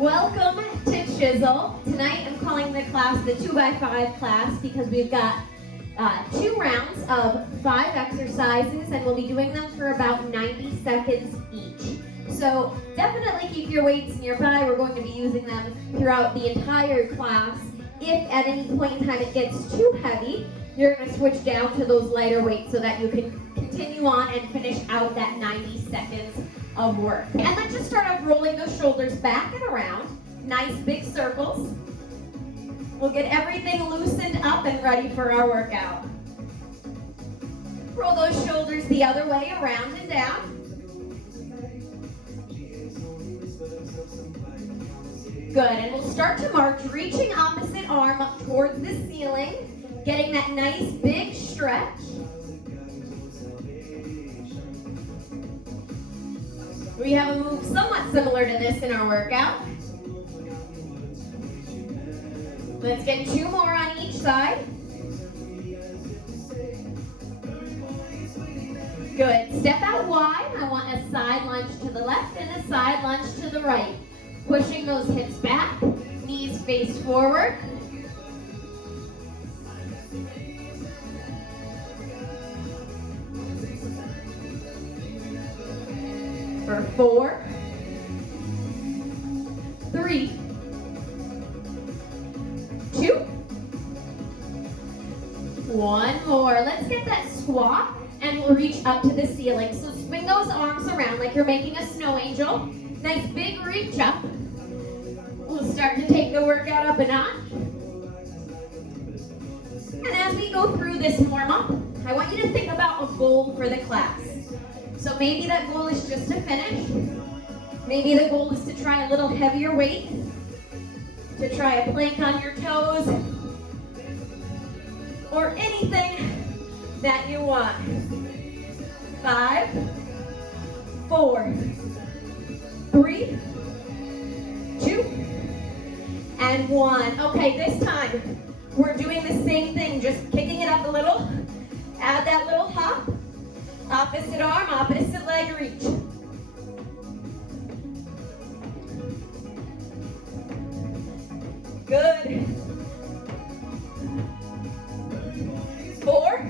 Welcome to Chisel. Tonight I'm calling the class the 2x5 class because we've got 2 rounds of 5 exercises and we'll be doing them for about 90 seconds each. So definitely keep your weights nearby. We're going to be using them throughout the entire class. If at any point in time it gets too heavy, you're going to switch down to those lighter weights so that you can continue on and finish out that 90 seconds of work. And let's just start off rolling those shoulders back and around. Nice big circles. We'll get everything loosened up and ready for our workout. Roll those shoulders the other way, around and down. Good, and we'll start to march, reaching opposite arm up towards the ceiling, getting that nice big stretch. We have a move somewhat similar to this in our workout. Let's get 2 more on each side. Good. Step out wide. I want a side lunge to the left and a side lunge to the right. Pushing those hips back, knees face forward. For 4, 3, 2, 1 more. Let's get that squat and we'll reach up to the ceiling. So swing those arms around like you're making a snow angel. Nice big reach up. We'll start to take the workout up a notch. And as we go through this warm-up, I want you to think about a goal for the class. So maybe that goal is just to finish. Maybe the goal is to try a little heavier weight, to try a plank on your toes, or anything that you want. 5, 4, 3, 2, and 1. Okay, this time we're doing the same thing, just kicking it up a little. Add that little hop. Opposite arm, opposite leg reach. Good. 4,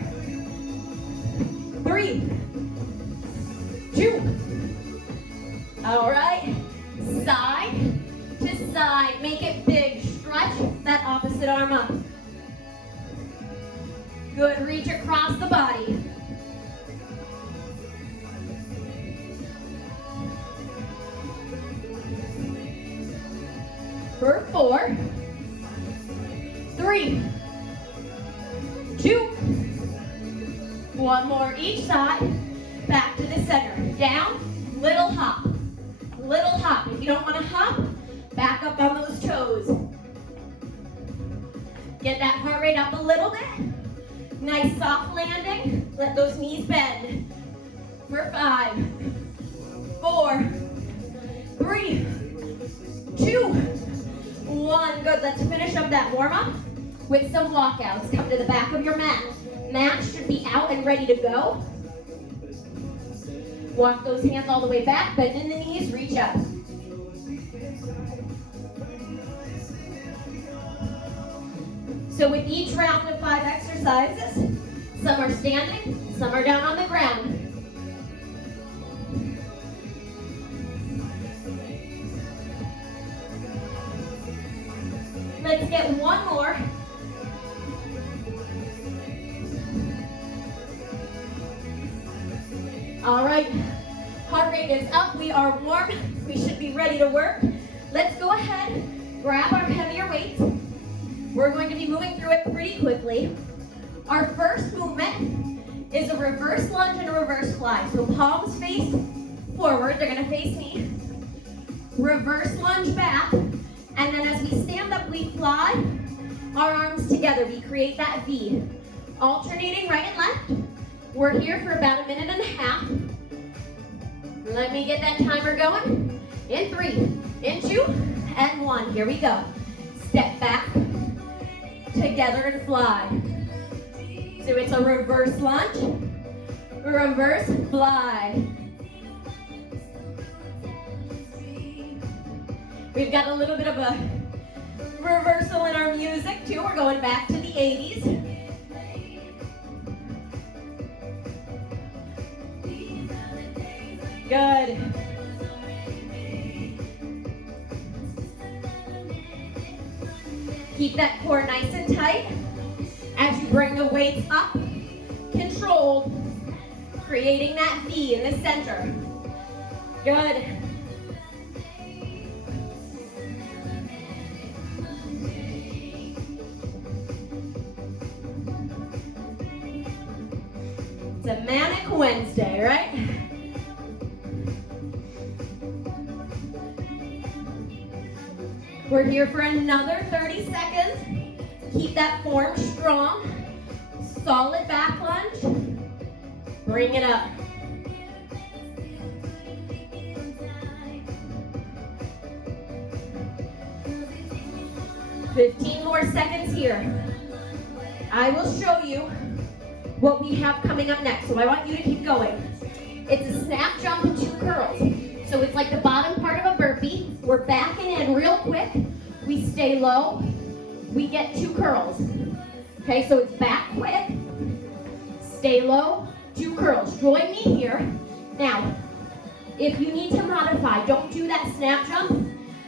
3, 2. All right. Side to side. Make it big. Stretch that opposite arm up. Good. Reach across the body. For 4, 3, 2, 1 more each side. Back to the center. Down, little hop. Little hop. If you don't want to hop, back up on those toes. Get that heart rate up a little bit. Nice soft landing. Let those knees bend. For 5, 4, 3, 2, 1. Good. Let's finish up that warm-up with some walkouts. Come to the back of your mat. Mat should be out and ready to go. Walk those hands all the way back. Bend in the knees. Reach up. So with each round of 5 exercises, some are standing, some are down on the ground. Let's get 1 more. All right, heart rate is up, we are warm, we should be ready to work. Let's go ahead, grab our heavier weights. We're going to be moving through it pretty quickly. Our first movement is a reverse lunge and a reverse fly. So palms face forward, they're gonna face me. Reverse lunge back. And then as we stand up, we fly our arms together. We create that V. Alternating right and left. We're here for about 1.5 minutes. Let me get that timer going. In 3, in 2, and 1. Here we go. Step back, together and fly. So it's a reverse lunge, reverse fly. We've got a little bit of a reversal in our music too. We're going back to the 80s. Good. Keep that core nice and tight. As you bring the weights up, controlled, creating that V in the center. Good. It's a manic Wednesday, right? We're here for another 30 seconds. Keep that form strong. Solid back lunge. Bring it up. "15 more seconds here. I will show you what we have coming up next, so I want you to keep going. It's a snap, jump, and 2 curls. So it's like the bottom part of a burpee. We're backing in real quick. We stay low. We get 2 curls. Okay, so it's back quick. Stay low, 2 curls. Join me here. Now, if you need to modify, don't do that snap jump.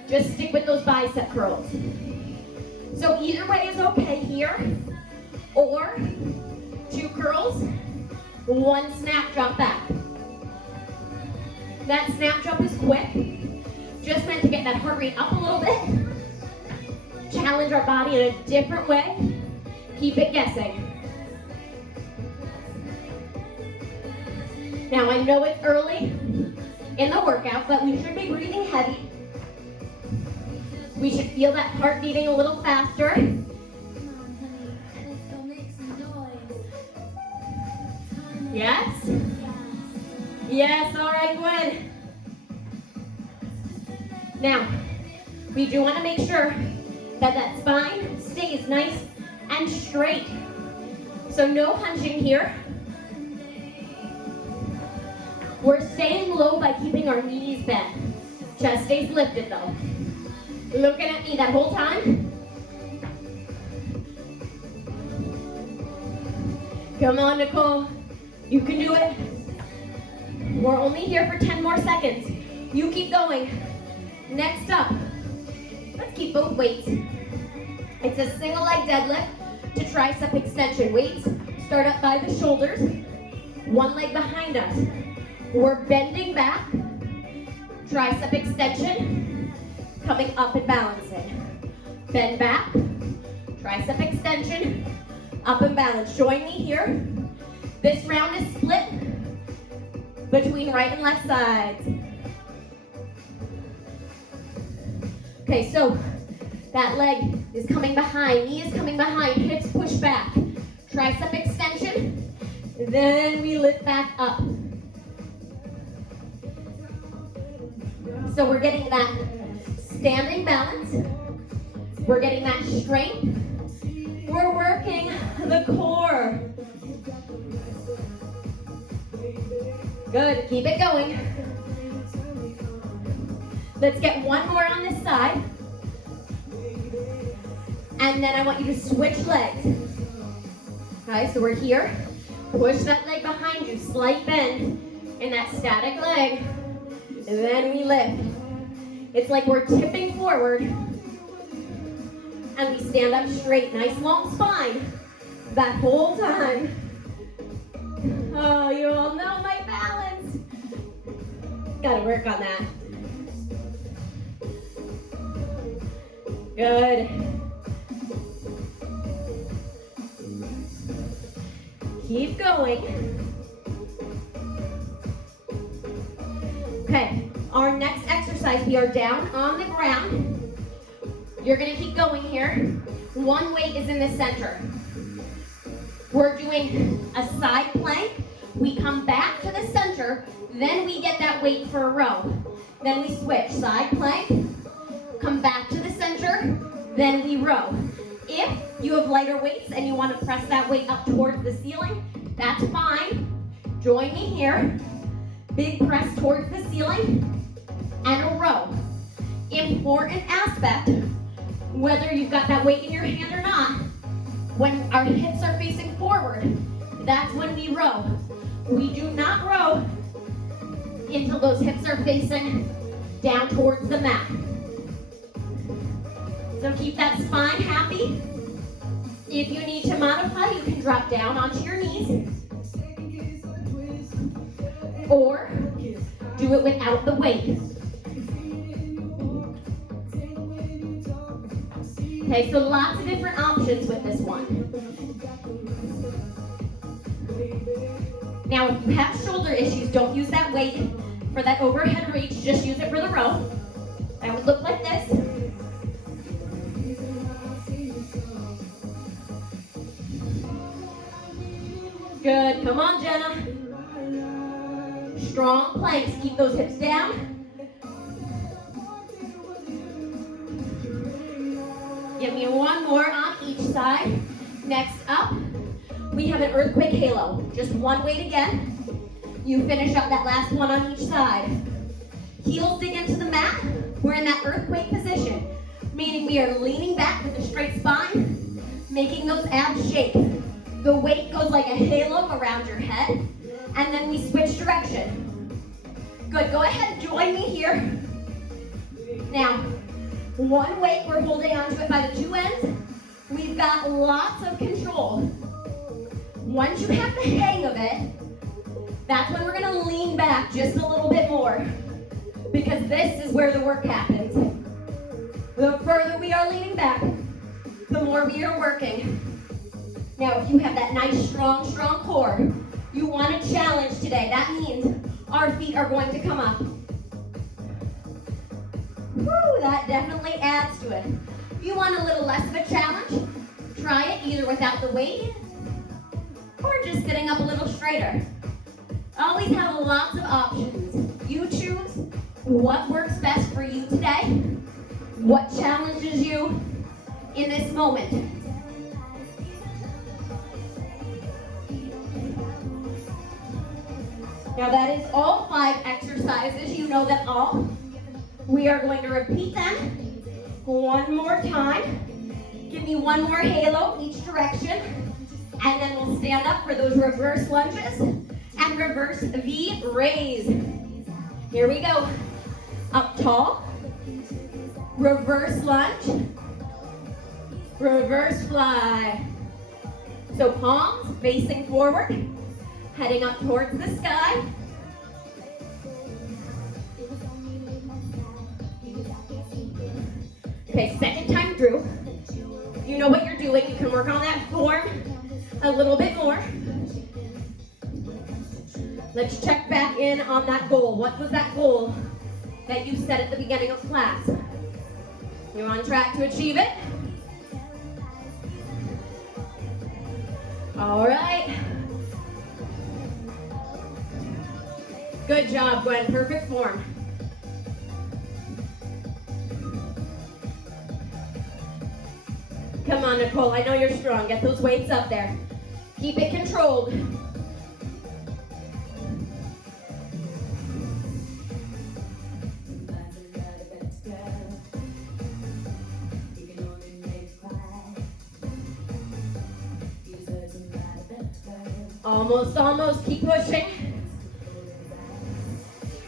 Just stick with those bicep curls. So either way is okay here. Or 2 curls, 1 snap jump back. That snap jump is quick. Just meant to get that heart rate up a little bit. Challenge our body in a different way. Keep it guessing. Now I know it's early in the workout, but we should be breathing heavy. We should feel that heart beating a little faster. Yes? Yes, all right, Gwen. Now, we do want to make sure that that spine stays nice and straight. So no hunching here. We're staying low by keeping our knees bent. Chest stays lifted though. Looking at me that whole time. Come on, Nicole. You can do it. We're only here for 10 more seconds. You keep going. Next up, let's keep both weights. It's a single leg deadlift to tricep extension. Weights start up by the shoulders, 1 leg behind us. We're bending back, tricep extension, coming up and balancing. Bend back, tricep extension, up and balance. Join me here. This round is split between right and left sides. Okay, so that leg is coming behind, knee is coming behind, hips push back. Tricep extension, then we lift back up. So we're getting that standing balance. We're getting that strength. We're working the core. Good, keep it going. Let's get 1 more on this side. And then I want you to switch legs. Okay, so we're here. Push that leg behind you, slight bend in that static leg. And then we lift. It's like we're tipping forward. And we stand up straight, nice long spine. That whole time. Oh, you all know my balance. Gotta work on that. Good. Keep going. Okay, our next exercise, we are down on the ground. You're gonna keep going here. 1 weight is in the center. We're doing a side plank. We come back to the center, then we get that weight for a row. Then we switch, side plank, come back to the center, then we row. If you have lighter weights and you want to press that weight up towards the ceiling, that's fine. Join me here. Big press towards the ceiling and a row. important aspect, whether you've got that weight in your hand or not, when our hips are facing forward, that's when we row. We do not row until those hips are facing down towards the mat. So keep that spine happy. If you need to modify, you can drop down onto your knees. Or do it without the weight. Okay, so lots of different options with this one. Now, if you have shoulder issues, don't use that weight for that overhead reach, just use it for the row. That would look like this. Good, come on, Jenna. Strong planks, keep those hips down. Give me one more on each side. Next up, we have an earthquake halo. Just one weight again. You finish up that last one on each side. Heels dig into the mat. We're in that earthquake position, meaning we are leaning back with a straight spine, making those abs shake. The weight goes like a halo around your head, and then we switch direction. Good, go ahead, join me here. Now, one weight, we're holding onto it by the two ends. We've got lots of control. Once you have the hang of it, that's when we're gonna lean back just a little bit more, because this is where the work happens. The further we are leaning back, the more we are working. Now, if you have that nice, strong core, you want a challenge today. That means our feet are going to come up. Woo, that definitely adds to it. If you want a little less of a challenge, try it either without the weight or just sitting up a little straighter. Always have lots of options. You choose what works best for you today, what challenges you in this moment. Now that is all 5 exercises. You know them all. We are going to repeat them one more time. Give me one more halo each direction. And then we'll stand up for those reverse lunges and reverse V raise. Here we go. Up tall. Reverse lunge. Reverse fly. So palms facing forward, heading up towards the sky. Okay, second time through. You know what you're doing. You can work on that form a little bit more. Let's check back in on that goal. What was that goal that you set at the beginning of class? You're on track to achieve it? All right. Good job, Gwen. Perfect form. Come on, Nicole. I know you're strong. Get those weights up there. Keep it controlled. Almost. Keep pushing.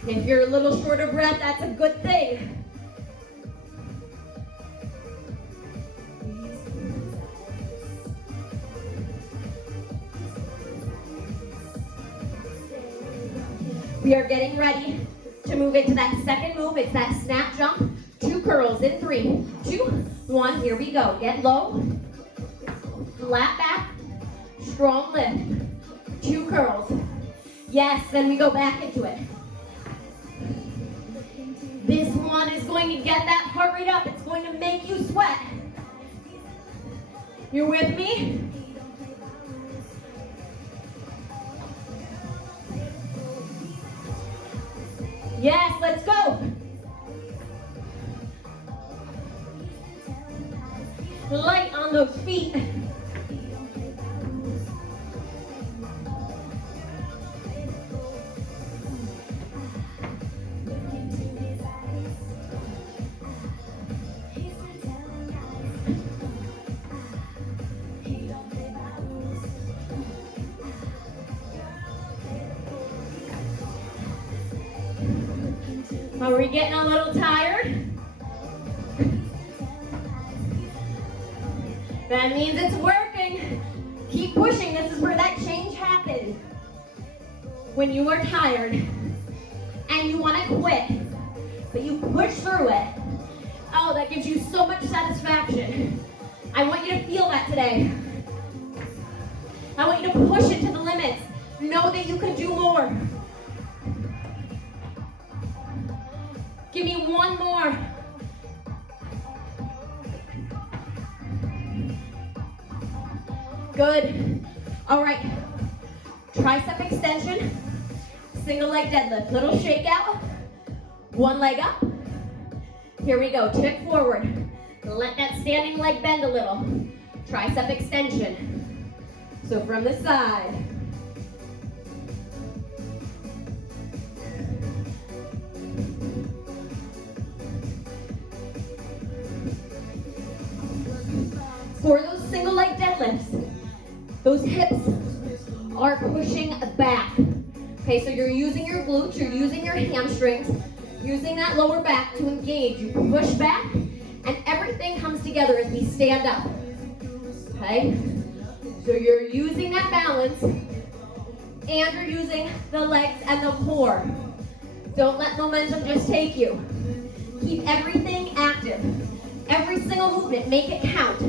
If you're a little short of breath, that's a good thing. We are getting ready to move into that second move. It's that snap jump. 2 curls in 3, 2, 1. Here we go. Get low. Flat back. Strong lift. 2 curls. Yes, then we go back into it. This one is going to get that heart rate up. It's going to make you sweat. You're with me? Yes, let's go. Light on those feet. Are we getting a little tired? That means it's working. Keep pushing. This is where that change happens. When you are tired and you want to quit, but you push through it, oh, that gives you so much satisfaction. I want you to feel that today. I want you to push it to the limits. Know that you can do more. Give me one more. Good. All right. Tricep extension, single leg deadlift. Little shake out. One leg up. Here we go. Tip forward. Let that standing leg bend a little. Tricep extension. So from the side. For those single leg deadlifts, those hips are pushing back. Okay, so you're using your glutes, you're using your hamstrings, using that lower back to engage. You push back, and everything comes together as we stand up. Okay, so you're using that balance, and you're using the legs and the core. Don't let momentum just take you. Keep everything active. Every single movement, make it count.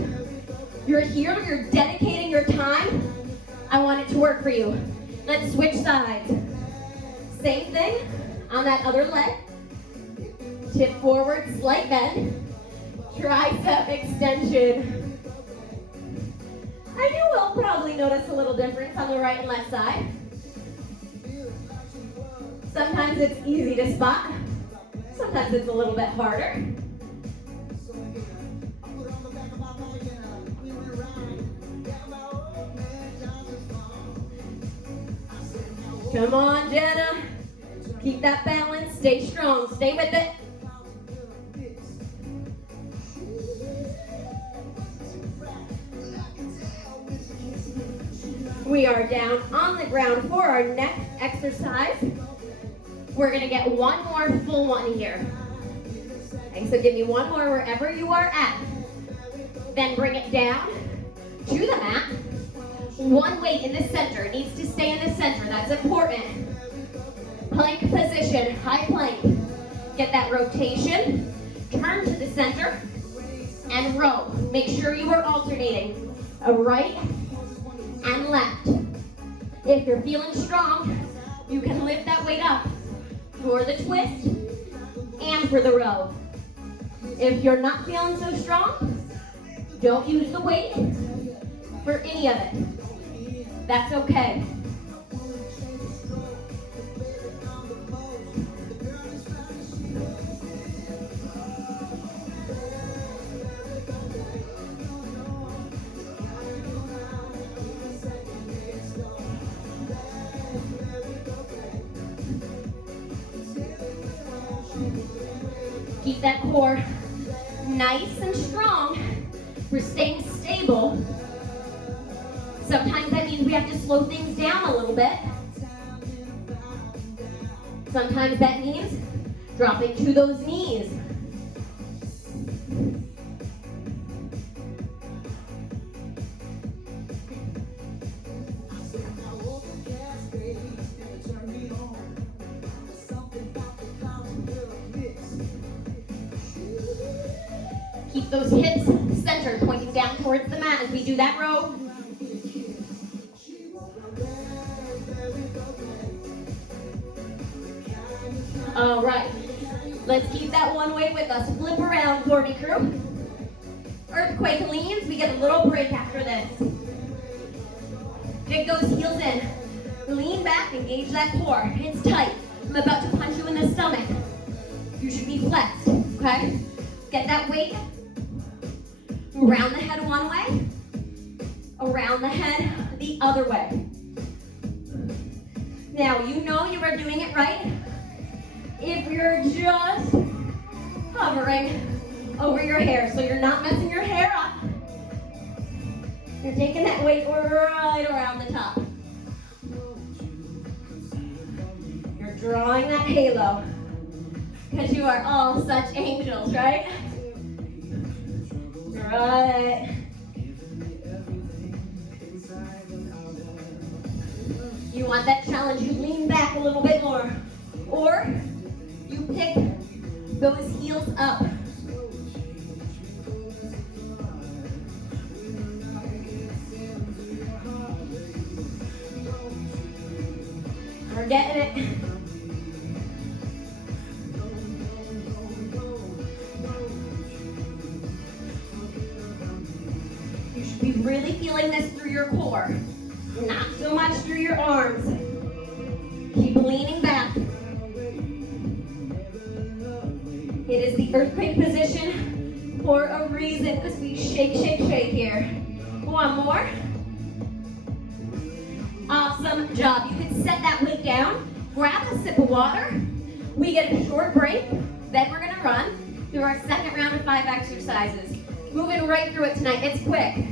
You're here, you're dedicating your time. I want it to work for you. Let's switch sides. Same thing on that other leg. Tip forward, slight bend. Tricep extension. And you will probably notice a little difference on the right and left side. Sometimes it's easy to spot. Sometimes it's a little bit harder. Come on, Jenna. Keep that balance. Stay strong. Stay with it. We are down on the ground for our next exercise. We're going to get one more full one here. Okay, so give me one more wherever you are at. Then bring it down to the mat. One weight in the center. It needs to stay in the center. That's important. Plank position, high plank. Get that rotation. Turn to the center and row. Make sure you are alternating a right and left. If you're feeling strong, you can lift that weight up for the twist and for the row. If you're not feeling so strong, don't use the weight for any of it. That's okay. Keep that core nice and strong. We're staying stable. Sometimes that means we have to slow things down a little bit. Sometimes that means dropping to those knees. Keep those hips centered, pointing down towards the mat as we do that row. All right, let's keep that one weight with us. Flip around for me, crew. Earthquake leans, we get a little break after this. Dig those heels in. Lean back, engage that core. It's tight. I'm about to punch you in the stomach. You should be flexed, okay? Get that weight. Around the head one way. Around the head the other way. Now, you know you are doing it right if you're just hovering over your hair, so you're not messing your hair up. You're taking that weight right around the top. You're drawing that halo. Because you are all such angels, right? Right. You want that challenge, you lean back a little bit more. Or you pick those heels up. We're getting it. You should be really feeling this through your core, not so much through your arms. Keep leaning back. It is the earthquake position for a reason, because we shake, shake, shake here. One more. Awesome job. You can set that weight down, grab a sip of water. We get a short break, then we're gonna run through our second round of 5 exercises. Moving right through it tonight, it's quick.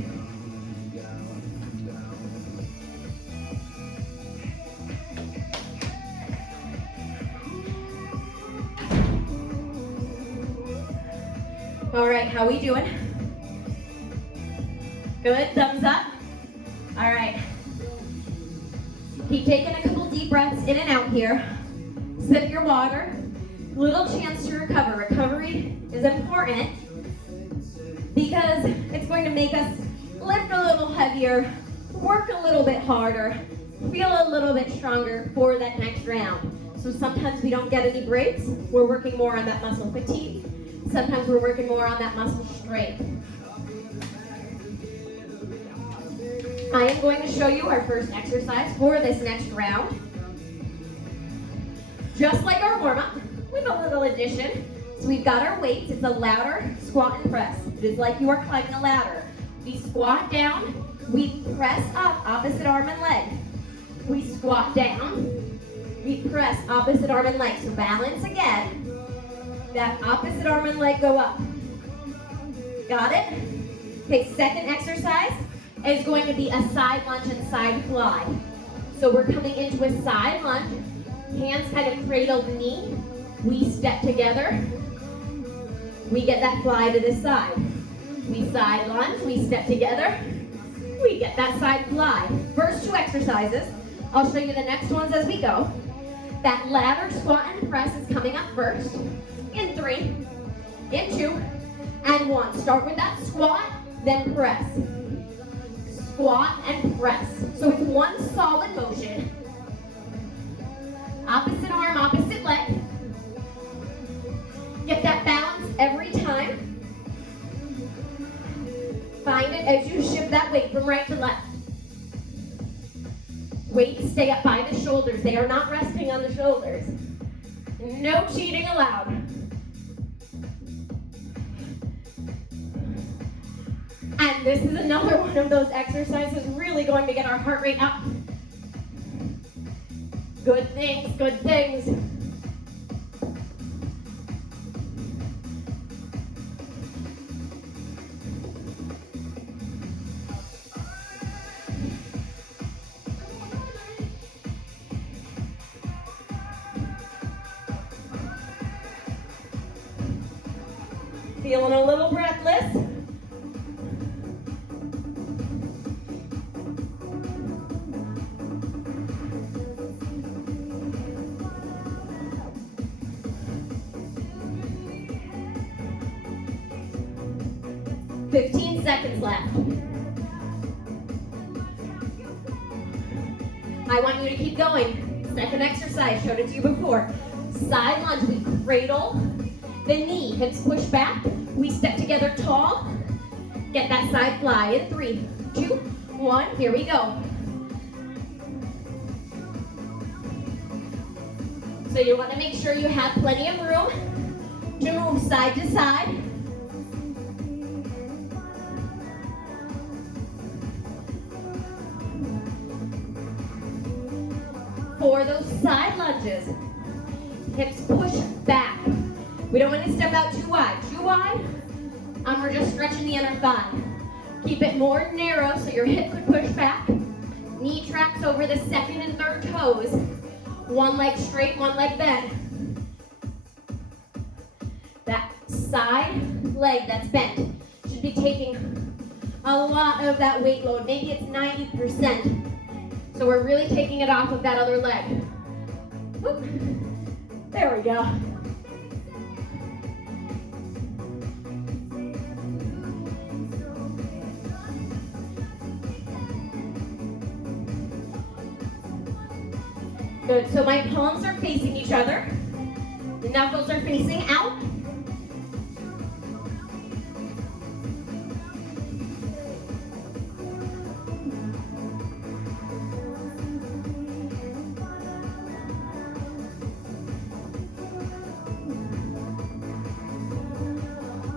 All right, how we doing? Good, thumbs up. All right. Keep taking a couple deep breaths in and out here. Sip your water. Little chance to recover. Recovery is important because it's going to make us lift a little heavier, work a little bit harder, feel a little bit stronger for that next round. So sometimes we don't get any breaks. We're working more on that muscle fatigue. Sometimes we're working more on that muscle strength. I am going to show you our first exercise for this next round. Just like our warm-up, with a little addition. So we've got our weights. It's a ladder, squat, and press. It is like you are climbing a ladder. We squat down, we press up, opposite arm and leg. We squat down, we press opposite arm and leg. So balance again. That opposite arm and leg go up. Got it? Okay, second exercise is going to be a side lunge and side fly. So we're coming into a side lunge. Hands kind of cradle the knee. We step together. We get that fly to the side. We side lunge, we step together. We get that side fly. First 2 exercises. I'll show you the next ones as we go. That ladder, squat, and press is coming up first. In 3, in 2, and 1. Start with that squat, then press. Squat and press. So it's one solid motion. Opposite arm, opposite leg. Get that balance every time. Find it as you shift that weight from right to left. Weights stay up by the shoulders. They are not resting on the shoulders. No cheating allowed. And this is another one of those exercises really going to get our heart rate up. Good things, good things. Feeling a little breathless? Seconds left. I want you to keep going. Second exercise, showed it to you before. Side lunge, we cradle the knee, hips push back. We step together tall. Get that side fly in 3, 2, 1, here we go. So you want to make sure you have plenty of room to move side to side. For those side lunges, hips push back. We don't want to step out too wide. Too wide, we're just stretching the inner thigh. Keep it more narrow so your hip could push back. Knee tracks over the second and third toes. One leg straight, one leg bent. side leg that's bent should be taking a lot of that weight load. Maybe it's 90%. So we're really taking it off of that other leg. Whoop. There we go. Good, so my palms are facing each other. The knuckles are facing out.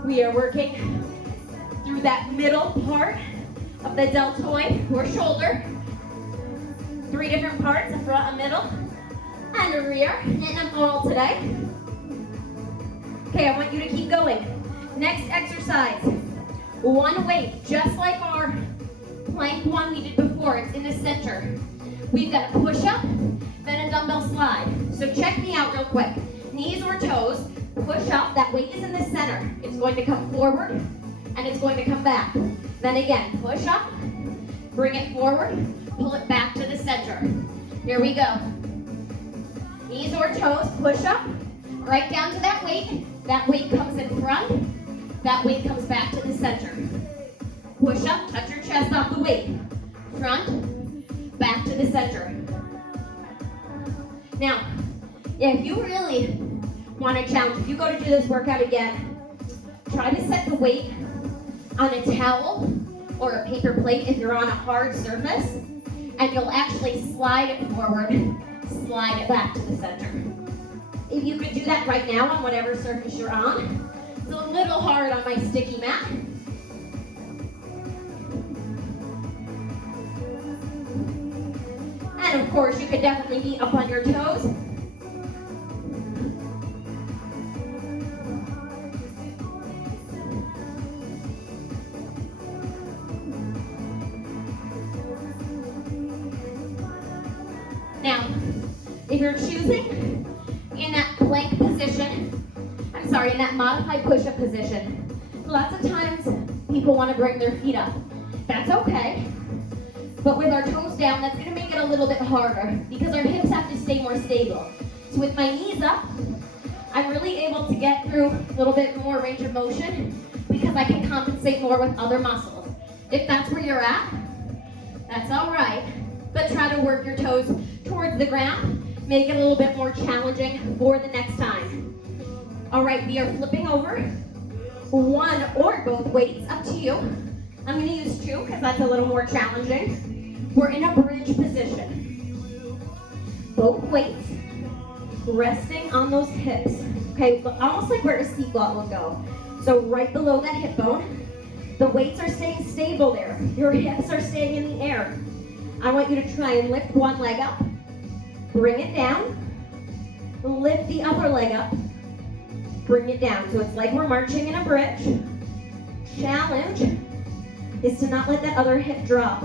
We are working through that middle part of the deltoid or shoulder. 3 different parts, a front, a middle, and a rear. Hitting them all today. Okay, I want you to keep going. Next exercise, one weight, just like our plank one we did before. It's in the center. We've got a push-up, then a dumbbell slide. So check me out real quick. Knees or toes, push up. That weight is in the center. It's going to come forward, and it's going to come back. Then again, push up, bring it forward, pull it back to the center. Here we go. Knees or toes, push up, right down to that weight. That weight comes in front, that weight comes back to the center. Push up, touch your chest off the weight. Front, back to the center. Now, if you really want to challenge, if you go to do this workout again, try to set the weight on a towel or a paper plate if you're on a hard surface, and you'll actually slide it forward, slide it back to the center. If you could do that right now on whatever surface you're on. It's a little hard on my sticky mat. And of course, you could definitely be up on your toes. Now, if you're choosing in that plank position, in that modified push-up position, lots of times people want to bring their feet up. That's okay, but with our toes down, that's going to make it a little bit harder because our hips have to stay more stable. So with my knees up, I'm really able to get through a little bit more range of motion because I can compensate more with other muscles. If that's where you're at, that's all right, but try to work your toes towards the ground. Make it a little bit more challenging for the next time. All right, we are flipping over. One or both weights, up to you. I'm going to use 2 because that's a little more challenging. We're in a bridge position. Both weights resting on those hips. Okay, almost like where a seatbelt will go. So right below that hip bone, the weights are staying stable there. Your hips are staying in the air. I want you to try and lift one leg up. Bring it down, lift the other leg up, bring it down. So it's like we're marching in a bridge. Challenge is to not let that other hip drop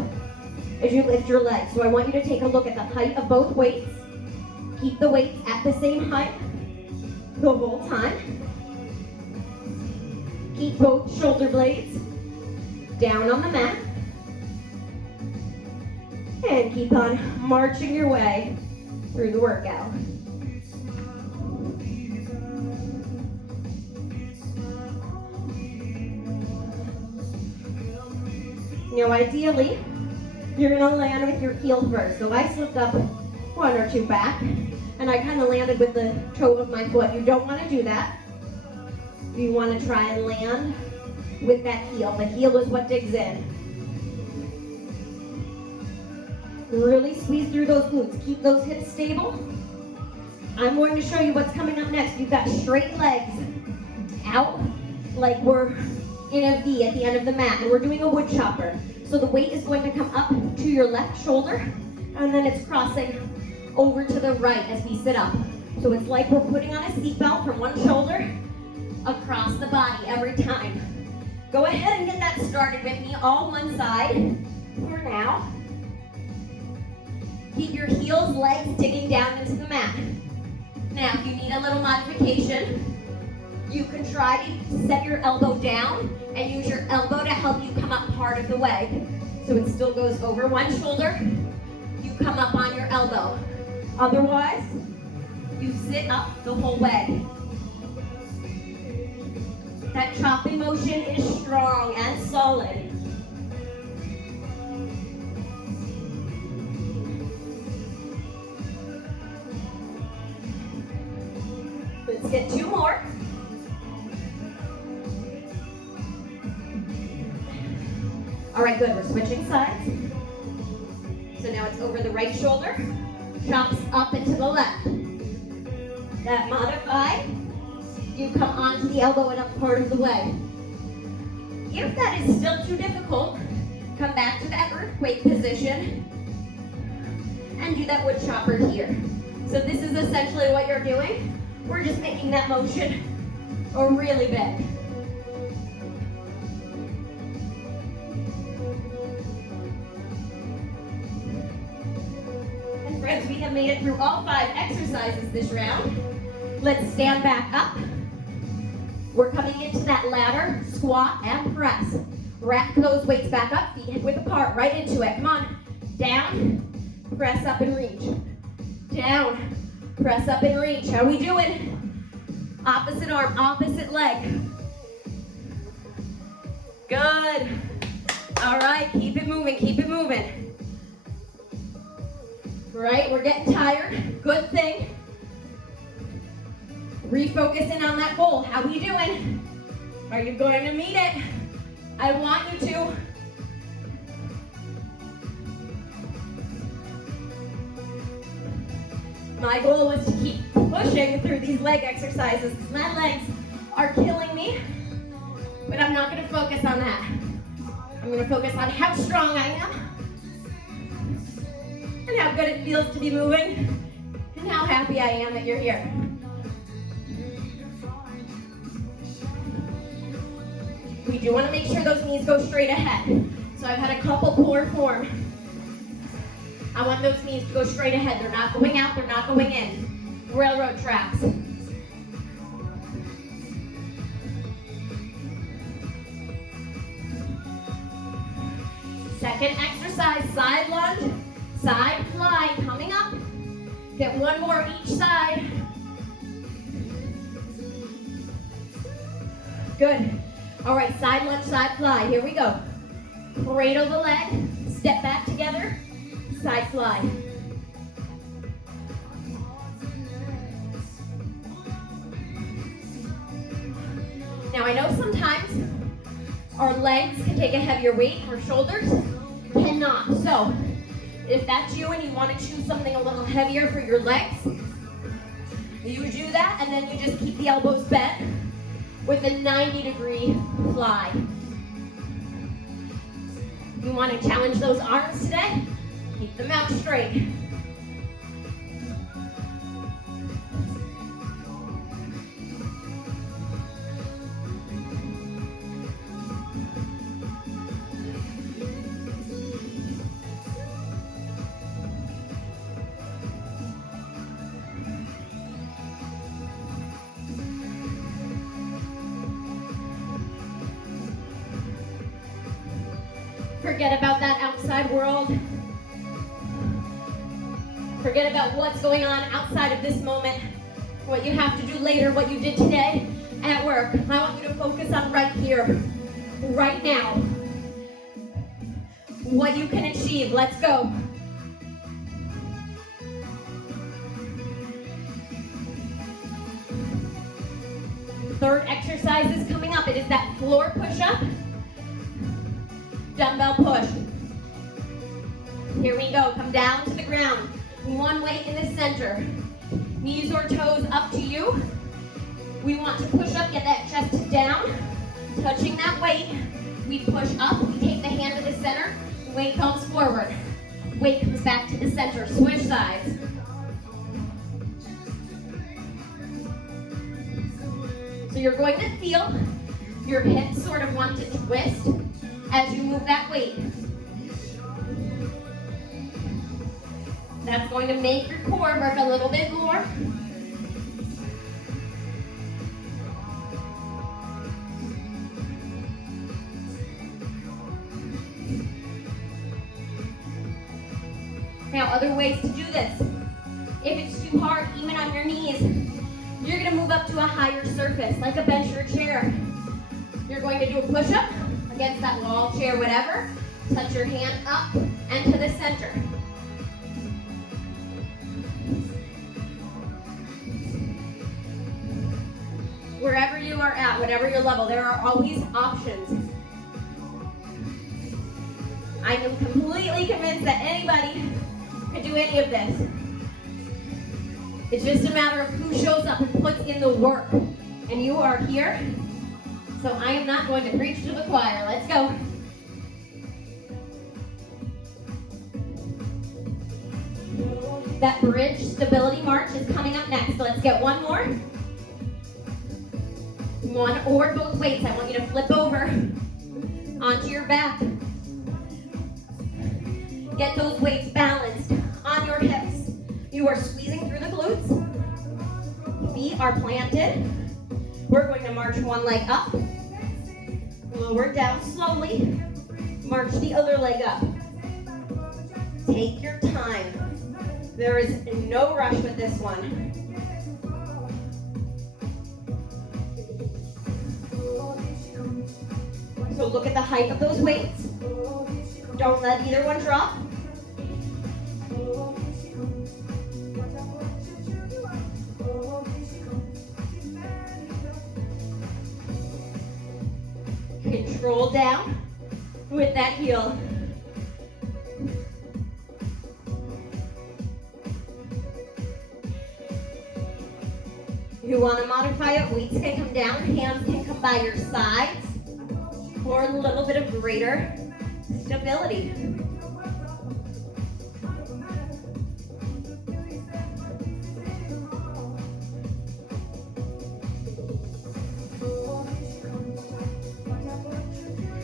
as you lift your leg. So I want you to take a look at the height of both weights. Keep the weights at the same height the whole time. Keep both shoulder blades down on the mat. And keep on marching your way through the workout. Now ideally, you're gonna land with your heel first. So I slipped up 1 or 2 back, and I kind of landed with the toe of my foot. You don't wanna do that. You wanna try and land with that heel. The heel is what digs in. Really squeeze through those glutes. Keep those hips stable. I'm going to show you what's coming up next. You've got straight legs out like we're in a V at the end of the mat, and we're doing a wood chopper. So the weight is going to come up to your left shoulder, and then it's crossing over to the right as we sit up. So it's like we're putting on a seatbelt from one shoulder across the body every time. Go ahead and get that started with me, all one side for now. Keep your heels, legs digging down into the mat. Now, if you need a little modification, You can try to set your elbow down and use your elbow to help you come up part of the way. So it still goes over one shoulder. You come up on your elbow. Otherwise, you sit up the whole way. That chopping motion is strong and solid. Let's get two more. All right, good, we're switching sides. So now it's over the right shoulder, chops up and to the left. That modified, you come onto the elbow and up part of the way. If that is still too difficult, come back to that earthquake position and do that wood chopper here. So this is essentially what you're doing. We're just making that motion really big. And friends, we have made it through all 5 exercises this round. Let's stand back up. We're coming into that ladder, squat and press. Rack those weights back up, feet hip width apart, right into it. Come on. Down, press up and reach. Down, press up and reach. How are we doing? Opposite arm, opposite leg. Good. All right, keep it moving, keep it moving. Right, we're getting tired. Good thing. Refocusing on that goal. How are you doing? Are you going to meet it? I want you to. My goal was to keep pushing through these leg exercises because my legs are killing me, but I'm not going to focus on that. I'm going to focus on how strong I am and how good it feels to be moving and how happy I am that you're here. We do want to make sure those knees go straight ahead. So I've had a couple poor form. I want those knees to go straight ahead. They're not going out, they're not going in. Railroad tracks. Second exercise, side lunge, side fly, coming up. Get one more each side. Good. All right, side lunge, side fly. Here we go. Cradle the leg, step back together, side fly. Now I know sometimes our legs can take a heavier weight, our shoulders cannot. So if that's you and you want to choose something a little heavier for your legs, you do that and then you just keep the elbows bent with a 90-degree fly. You want to challenge those arms today? Keep them out straight. Forget about that outside world. Forget about what's going on outside of this moment. What you have to do later, what you did today at work. I want you to focus on right here, right now. What you can achieve. Let's go. Third exercise is coming up. It is that floor push-up. Dumbbell push. Here we go. Come down to the ground. One weight in the center. Knees or toes up to you. We want to push up, get that chest down. Touching that weight. We push up. We take the hand to the center. Weight comes forward. Weight comes back to the center. Switch sides. So you're going to feel your hips sort of want to twist as you move that weight. That's going to make your core work a little bit more. Now, other ways to do this. If it's too hard, even on your knees, you're gonna move up to a higher surface, like a bench or a chair. You're going to do a push-up against that wall, chair, whatever. Touch your hand up and to the center. Wherever you are at, whatever your level, there are always options. I am completely convinced that anybody could do any of this. It's just a matter of who shows up and puts in the work. And you are here, so I am not going to preach to the choir. Let's go. That bridge stability march is coming up next. So let's get one more. One or both weights. I want you to flip over onto your back. Get those weights balanced on your hips. You are squeezing through the glutes. Feet are planted. We're going to march one leg up. Lower down slowly. March the other leg up. Take your time. There is no rush with this one. So look at the height of those weights. Don't let either one drop. Control down with that heel. You want to modify it, weights can come down, hands can come by your sides for a little bit of greater stability.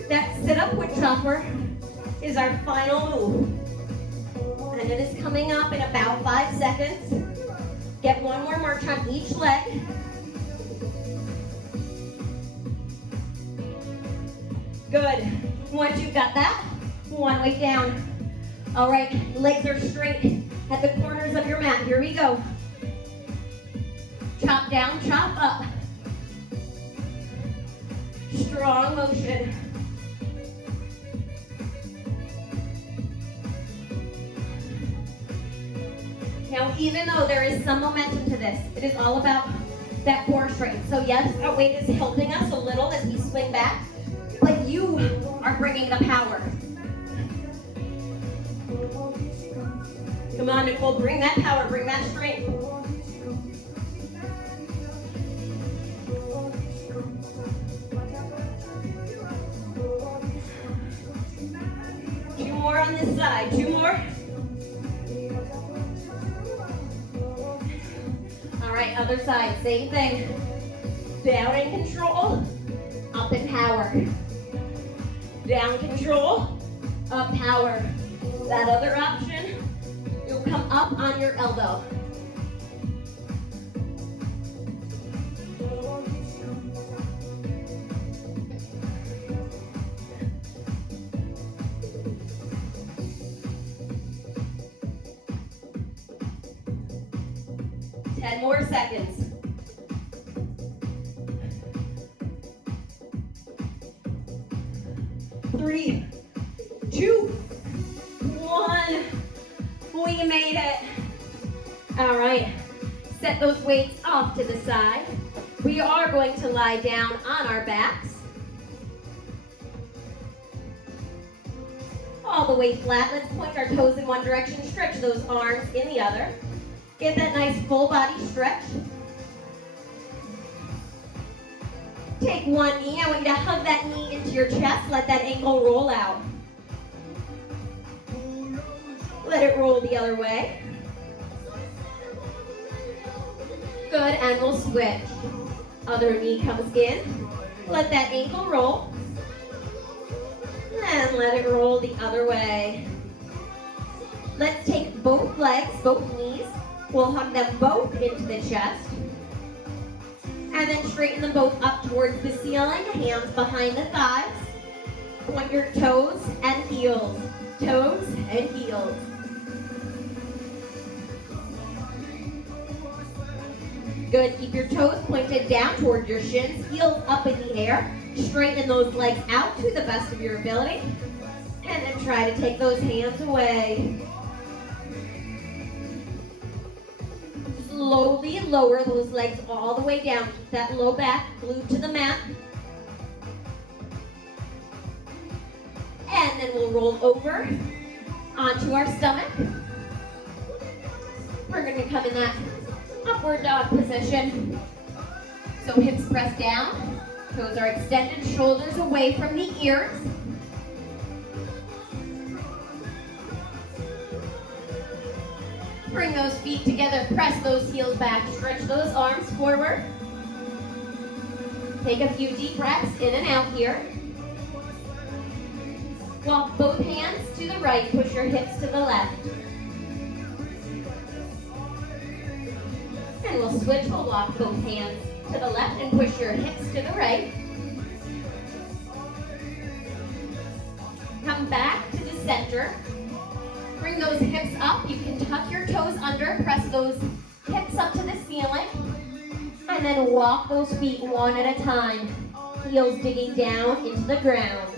That sit-up wood chopper is our final move. And it is coming up in about 5 seconds. Get one more march on each leg. Good. Once you've got that, one weight down. All right, legs are straight at the corners of your mat. Here we go. Chop down, chop up. Strong motion. Now, even though there is some momentum to this, it is all about that core strength. So yes, our weight is helping us a little as we swing back, but you are bringing the power. Come on, Nicole, bring that power, bring that strength. Two more on this side, two more. All right, other side, same thing. Down in control, up in power. Down control, up power. That other option, you'll come up on your elbow. Ten more seconds. Three, two, one. We made it. All right. Set those weights off to the side. We are going to lie down on our backs. All the way flat. Let's point our toes in one direction. Stretch those arms in the other. Get that nice full body stretch. Take one knee. I want you to hug that knee into your chest. Let that ankle roll out. Let it roll the other way. Good, and we'll switch. Other knee comes in. Let that ankle roll. And let it roll the other way. Let's take both legs, both knees. We'll hug them both into the chest. And then straighten them both up towards the ceiling, hands behind the thighs. Point your toes and heels. Toes and heels. Good, keep your toes pointed down toward your shins, heels up in the air. Straighten those legs out to the best of your ability. And then try to take those hands away. Slowly lower those legs all the way down. Keep that low back glued to the mat. And then we'll roll over onto our stomach. We're going to come in that upward dog position. So hips pressed down, toes are extended, shoulders away from the ears. Bring those feet together, press those heels back, stretch those arms forward. Take a few deep breaths in and out here. Walk both hands to the right, push your hips to the left. And we'll switch, we'll walk both hands to the left and push your hips to the right. Come back to the center. Bring those hips up. You can tuck your toes under, press those hips up to the ceiling. And then walk those feet one at a time. Heels digging down into the ground.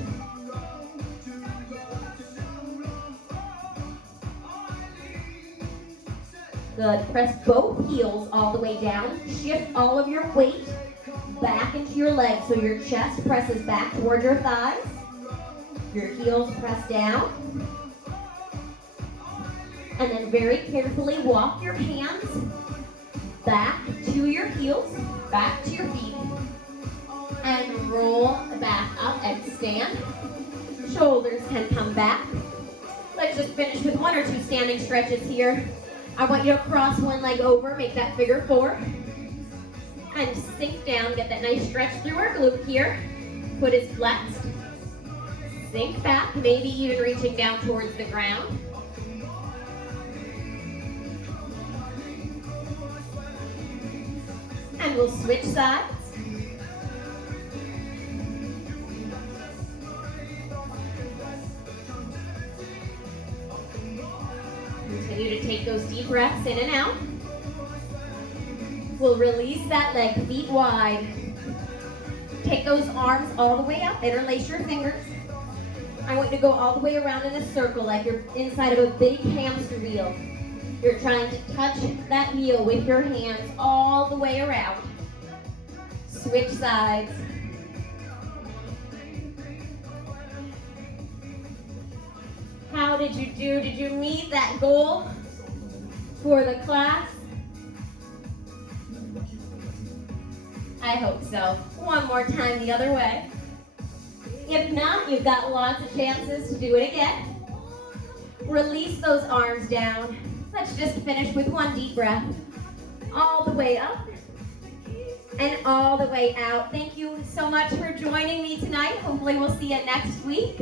Good. Press both heels all the way down. Shift all of your weight back into your legs so your chest presses back toward your thighs. Your heels press down. And then very carefully walk your hands back to your heels, back to your feet. And roll back up and stand. Shoulders can come back. Let's just finish with one or two standing stretches here. I want you to cross one leg over, make that figure four. And sink down, get that nice stretch through our glute here. Foot is flexed. Sink back, maybe even reaching down towards the ground. And we'll switch sides. Continue to take those deep breaths in and out. We'll release that leg, feet wide. Take those arms all the way up, interlace your fingers. I want you to go all the way around in a circle like you're inside of a big hamster wheel. You're trying to touch that wheel with your hands all the way around. Switch sides. How did you do? Did you meet that goal for the class? I hope so. One more time the other way. If not, you've got lots of chances to do it again. Release those arms down. Let's just finish with one deep breath. All the way up and all the way out. Thank you so much for joining me tonight. Hopefully we'll see you next week.